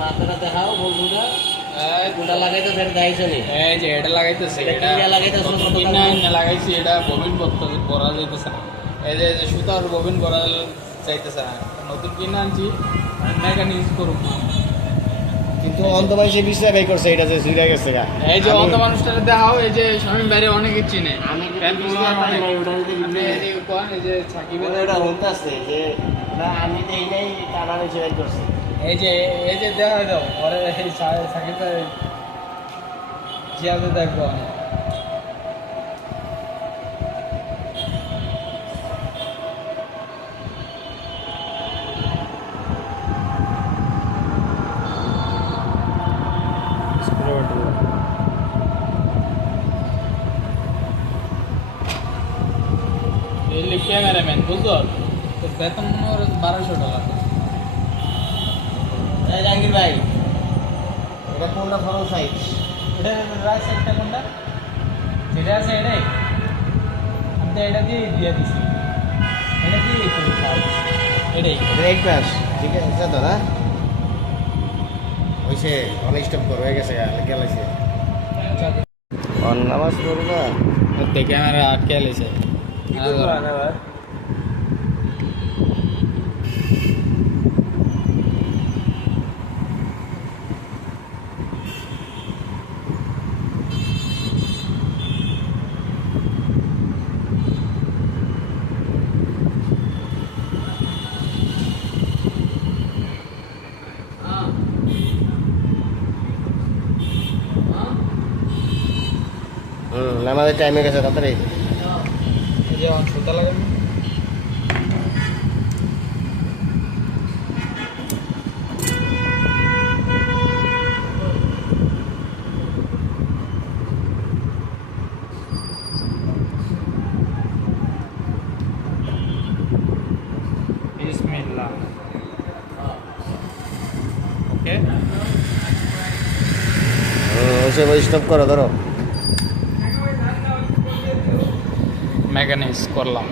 মাথাটা দেখাও বন্ধুরা। এই যে এটা লাগাইতেছে এটা লাগাইতেছে? লাগাইছি এটা ববিন করা যাইতেছে না। এই যে যে সুতার ববিন করা চাইতেছে না। নতুন কিনা আনছি ইউজ করুক। না কিন্তু অন্ধ মানুষের বিষয় ব্যয় করছে এটা যে সুইরা গেছে গা। এই যে অন্ধ মানুষটা দেখাও এই যে স্বামী বাইরে অনেকে চিনে। আমি যে এই যে সাকিবের না আমি দেই নাই করছে। এই যে এই যে দেখা দাও পরে এই সা- সাকিবের জিয়াতে দেখব আমি। এই ক্যামেরাম্যান বুঝছ? তো বেতন ওর বারোশো টাকা। এই জাহাঙ্গীর ভাই এটা কোনটা ফরম সাইজ এটা রাইট সাইডটা কোনটা? যেটা আছে এটাই। আমি তো এটা দিয়ে দিয়ে দিছি। এটা দিয়ে এটাই। এটা এক ঠিক আছে না হইছে অনেক স্টপ কর হয়ে গেছে গেলাইছে। অন নামাজ পড়বা ক্যামেরা আটকে লেছে হুম নামাজের টাইম হয়ে গেছে তাড়াতাড়ি এই যে সুতা লাগানো বিসমিল্লাহ ওকে হুম হইছে স্টপ করো ধরো மெகனைஸ் கூறலாம்